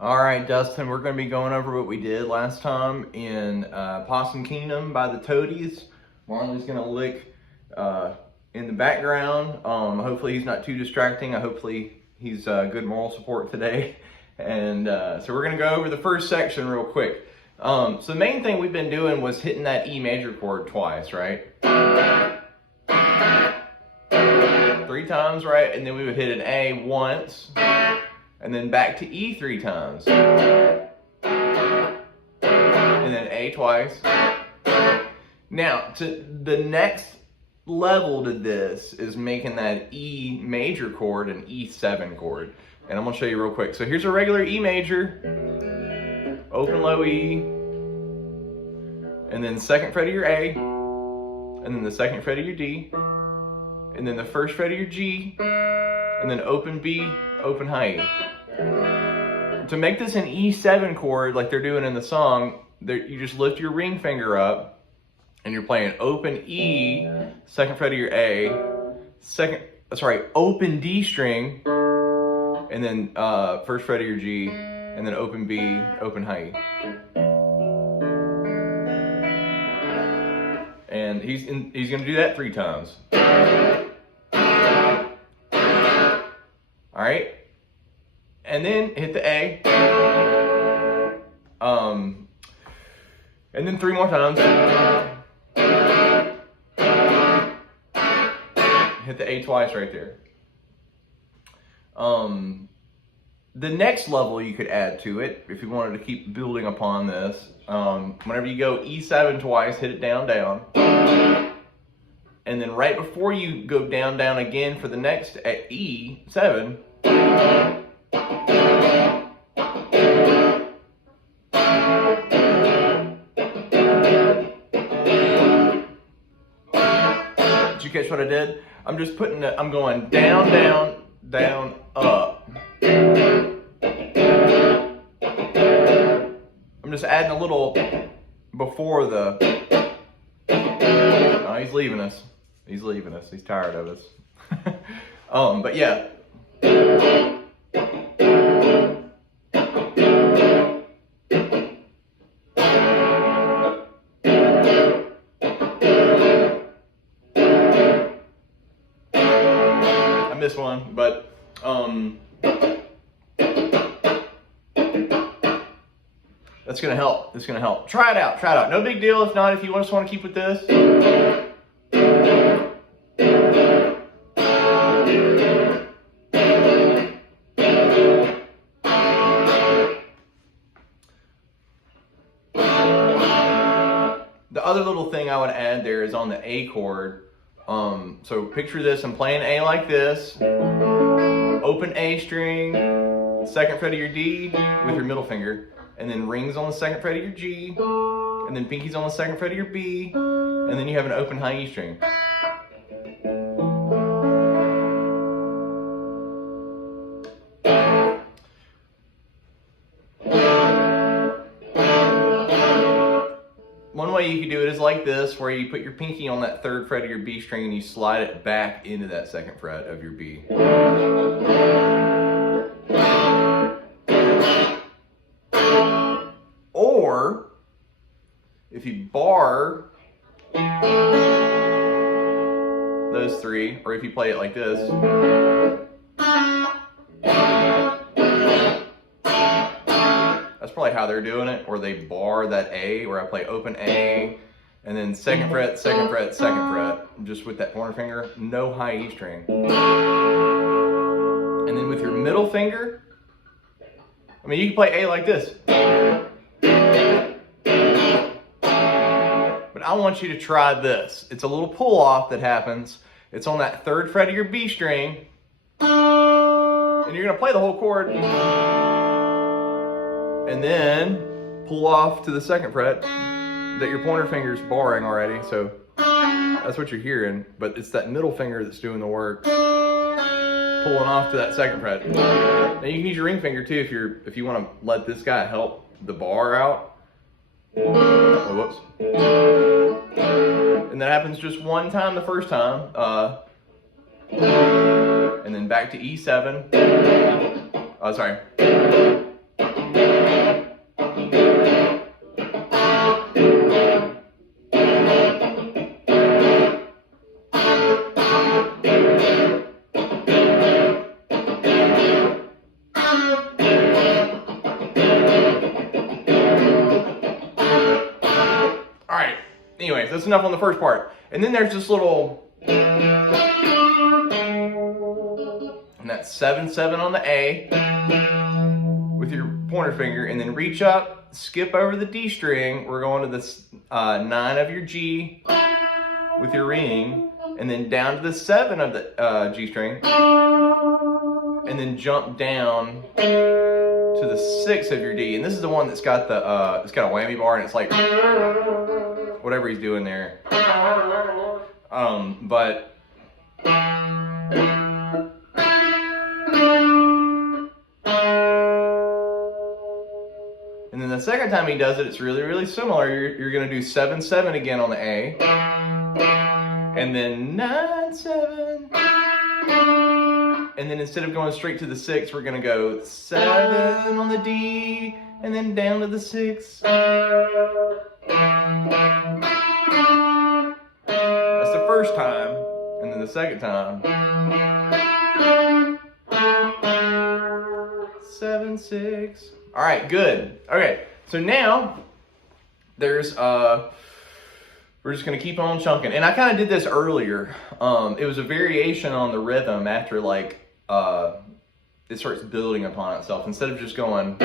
All right, Dustin, we're going to be going over what we did last time in Possum Kingdom by the Toadies. Marley's going to lick in the background. Hopefully he's not too distracting. Hopefully he's good moral support today. And so we're going to go over the first section real quick. So the main thing we've been doing was hitting that E major chord twice, right? 3 times, right? And then we would hit an A once. And then back to E 3 times. And then A twice. Now, the next level to this is making that E major chord an E7 chord. And I'm going to show you real quick. So here's a regular E major. Open low E. And then second fret of your A. And then the second fret of your D. And then the first fret of your G. And then open B, open high E. To make this an E7 chord like they're doing in the song, you just lift your ring finger up and you're playing open E, second fret of your A, open D string, and then first fret of your G, and then open B, open high E. And he's gonna do that 3 times. All right. And then hit the A. And then 3 more times. Hit the A twice right there. The next level you could add to it, if you wanted to keep building upon this, whenever you go E7 twice, hit it down, down. And then right before you go down, down again for the next at E7, did you catch what I did? I'm just I'm going down, down, down, up. I'm just adding a little before the, oh, he's leaving us. He's leaving us. He's tired of us. But yeah. I missed one, but that's gonna help. It's gonna help. Try it out. Try it out. No big deal. If not, if you just want to keep with this. The other little thing I would add there is on the A chord. So picture this, I'm playing A like this, open A string, second fret of your D with your middle finger, and then rings on the second fret of your G, and then pinkies on the second fret of your B, and then you have an open high E string. One way you could do it is like this, where you put your pinky on that third fret of your B string and you slide it back into that second fret of your B. Or, if you bar those 3, or if you play it like this, that's probably how they're doing it, or they bar that A, where I play open A, and then second fret, second fret, second fret, just with that pointer finger, no high E string. And then with your middle finger, I mean, you can play A like this. But I want you to try this. It's a little pull off that happens. It's on that third fret of your B string, and you're gonna play the whole chord. And then pull off to the second fret that your pointer finger's barring already, so that's what you're hearing, but it's that middle finger that's doing the work, pulling off to that second fret. Now you can use your ring finger too if you want to let this guy help the bar out. Oh, whoops. And that happens just 1 time the first time, and then back to E7. Oh, sorry. so that's enough on the first part. And then there's this little, and that's 7/7 on the A with your pointer finger, and then reach up, skip over the D string. We're going to the 9 of your G with your ring, and then down to the 7 of the G string, and then jump down to the 6 of your D. And this is the one that's got the it's got a whammy bar, and it's like whatever he's doing there. But and then the second time he does it, it's really, really similar. You're gonna do 7/7 again on the A, and then 9/7. And then instead of going straight to the 6, we're gonna go 7 on the D, and then down to the 6. That's the first time, and then the second time, 7, 6. All right, good. Okay, so now there's we're just gonna keep on chunking, and I kind of did this earlier. It was a variation on the rhythm after like it starts building upon itself. Instead of just going,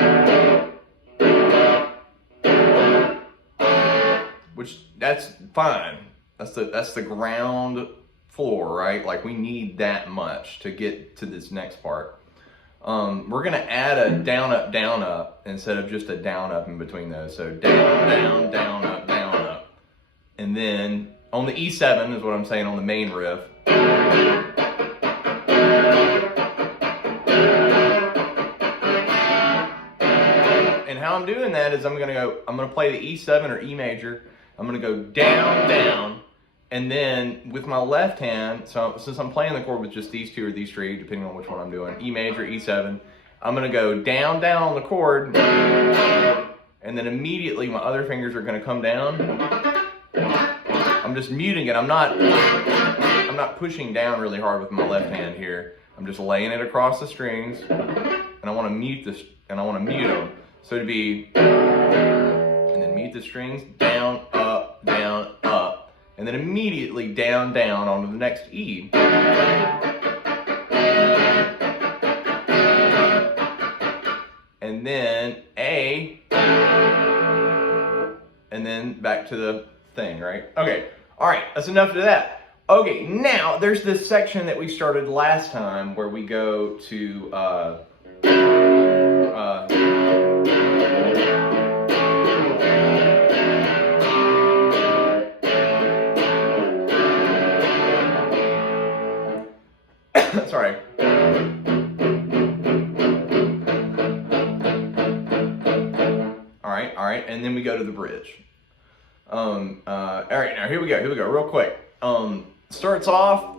which that's fine. That's the ground floor, right? Like we need that much to get to this next part. We're gonna add a down up instead of just a down up in between those. So down, down, down, up, down, up. And then on the E7 is what I'm saying on the main riff. And how I'm doing that is I'm gonna play the E7 or E major. I'm gonna go down, down, and then with my left hand, so since I'm playing the chord with just these two or these three, depending on which one I'm doing, E major, E7, I'm gonna go down, down on the chord, and then immediately my other fingers are gonna come down. I'm just muting it. I'm not pushing down really hard with my left hand here. I'm just laying it across the strings, and I want to mute this, and I want to mute them. So to be, and then mute the strings, down, up, and then immediately down, down onto the next E. And then A, and then back to the thing, right? Okay, all right, that's enough of that. Okay, now there's this section that we started last time where we go to sorry. All right, and then we go to the bridge. All right, now here we go, real quick. Starts off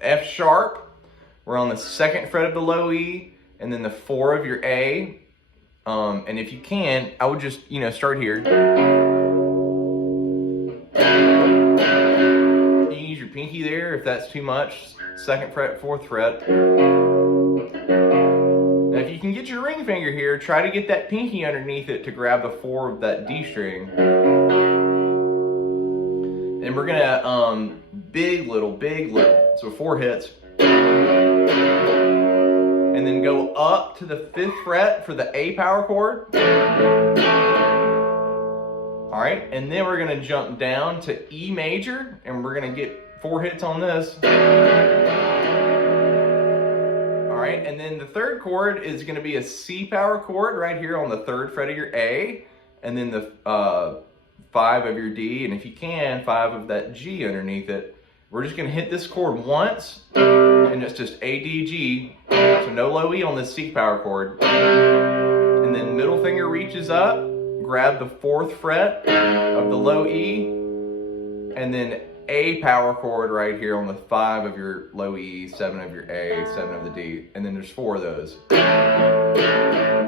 F sharp. We're on the 2nd fret of the low E, and then the 4 of your A. And if you can, I would just, start here. You can use your pinky there if that's too much. 2nd fret, 4th fret. Now if you can get your ring finger here, try to get that pinky underneath it to grab the 4 of that D string. And we're gonna big, little, so 4 hits. And then go up to the 5th fret for the A power chord. All right, and then we're gonna jump down to E major, and we're gonna get 4 hits on this. All right, and then the 3rd chord is gonna be a C power chord right here on the 3rd fret of your A, and then the 5 of your D, and if you can, 5 of that G underneath it. We're just gonna hit this chord once, and it's just A, D, G, so no low E on this C power chord. And then middle finger reaches up, grab the 4th fret of the low E, and then A power chord right here on the 5 of your low E, 7 of your A, 7 of the D, and then there's 4 of those.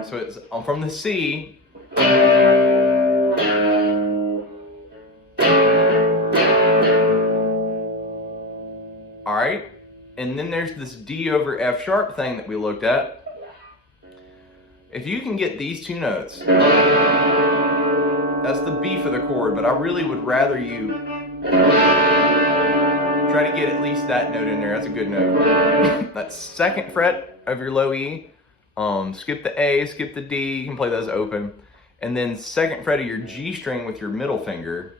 So it's from the C, all right, and then there's this D over F sharp thing that we looked at. If you can get these 2 notes, That's the B for the chord, but I really would rather you try to get at least that note in there. That's a good note. That's second fret of your low E. Skip the A, skip the D, you can play those open. And then second fret of your G string with your middle finger.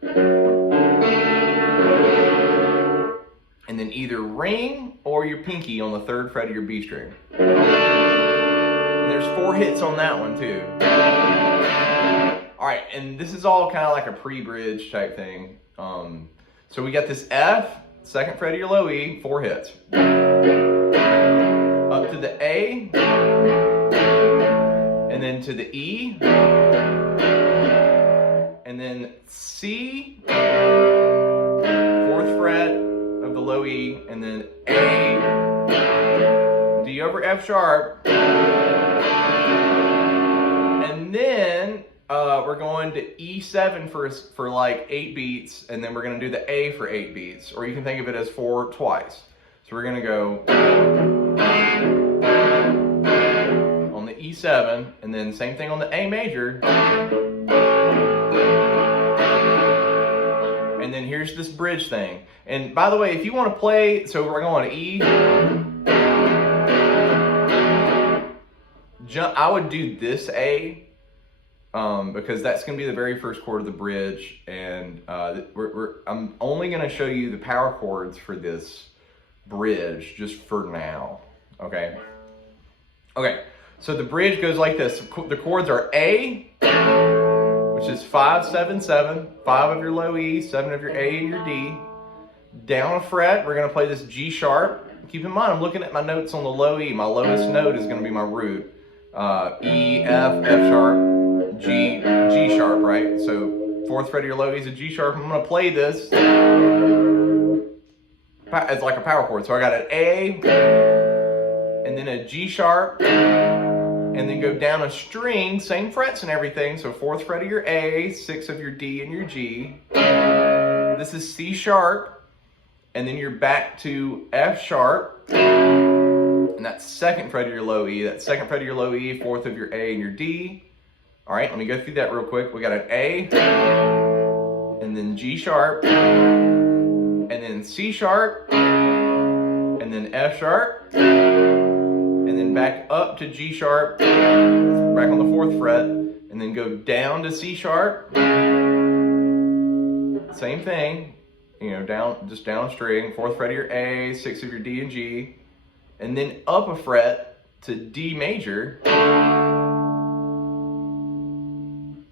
And then either ring or your pinky on the third fret of your B string. And there's 4 hits on that one too. All right, and this is all kind of like a pre-bridge type thing. So we got this F, second fret of your low E, 4 hits. Up to the A, and then to the E, and then C, 4th fret of the low E, and then A, D over F sharp, and then we're going to E7 for like 8 beats, and then we're going to do the A for 8 beats, or you can think of it as 4 twice. So we're going to go on the E7, and then same thing on the A major. And then here's this bridge thing. And by the way, if you want to play, so we're going to E. I would do this A, because that's going to be the very first chord of the bridge. And I'm only going to show you the power chords for this bridge just for now. Okay. Okay. So the bridge goes like this. The chords are A, which is 5, 7, 7, 5 of your low E, 7 of your A and your D. Down a fret, we're going to play this G sharp. Keep in mind, I'm looking at my notes on the low E. My lowest note is going to be my root. E, F, F sharp, G, G sharp, right? So 4th fret of your low E is a G sharp. I'm going to play this as like a power chord. So I got an A, and then a G sharp, and then go down a string, same frets and everything. So 4th fret of your A, 6 of your D and your G. This is C sharp, and then you're back to F sharp, and that's 2nd fret of your low E. That's 2nd fret of your low E, 4th of your A and your D. All right, let me go through that real quick. We got an A, and then G sharp, and then C sharp, and then F sharp, and then back up to G sharp, back on the 4th fret, and then go down to C sharp. Same thing, you know, just down a string, 4th fret of your A, 6 of your D and G, and then up a fret to D major,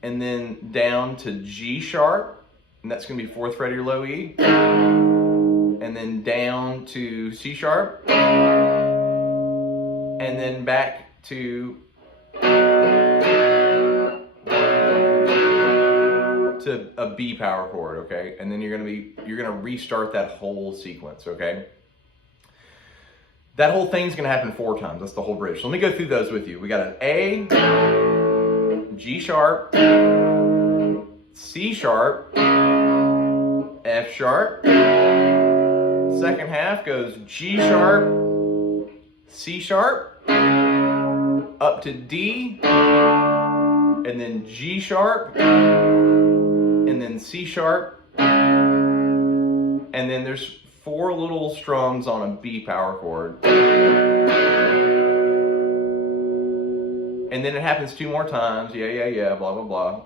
and then down to G sharp, and that's going to be 4th fret of your low E, and then down to C sharp, and then back to a B power chord, okay? And then you're gonna restart that whole sequence, okay? That whole thing's gonna happen 4 times. That's the whole bridge. So let me go through those with you. We got an A, G sharp, C sharp, F sharp. Second half goes G sharp, C sharp, up to D, and then G sharp, and then C sharp, and then there's 4 little strums on a B power chord. And then it happens 2 more times. Yeah, blah, blah, blah.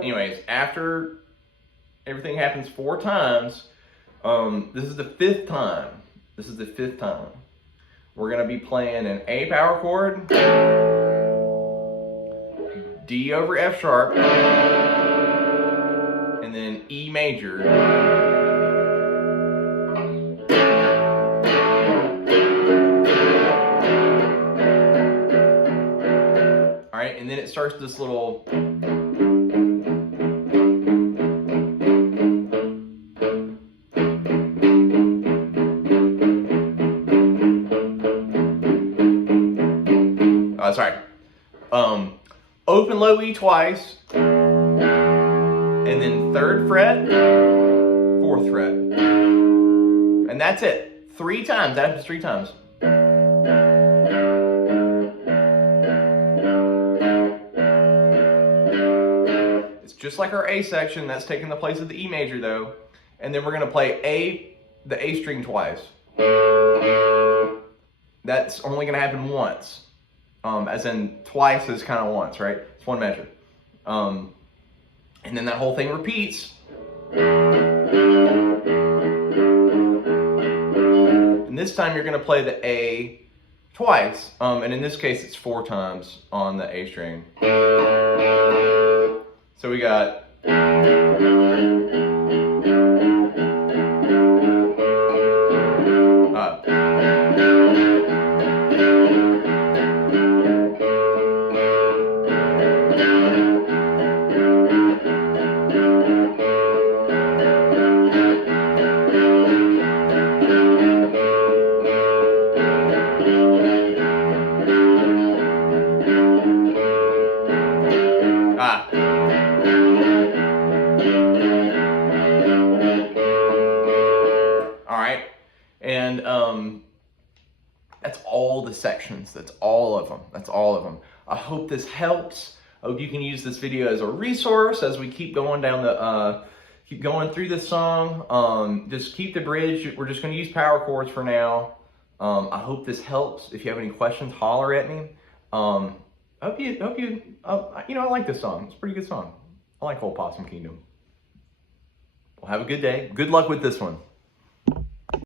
Anyways, after everything happens 4 times, this is the 5th time. This is the 5th time. We're going to be playing an A power chord, D over F sharp, and then E major. All right, and then it starts this little. Sorry. Open low E twice, and then 3rd fret, 4th fret. And that's it. 3 times. That happens 3 times. It's just like our A section. That's taking the place of the E major though. And then we're going to play the A string twice. That's only going to happen once. As in twice is kind of once, right? It's one measure. And then that whole thing repeats. And this time you're going to play the A twice. And in this case, it's 4 times on the A string. So we got... And that's all the sections. That's all of them. That's all of them. I hope this helps. I hope you can use this video as a resource as we keep going down the keep going through this song. Just keep the bridge. We're just going to use power chords for now. I hope this helps. If you have any questions, holler at me. I like this song. It's a pretty good song. I like Whole Possum Kingdom. Well, have a good day. Good luck with this one.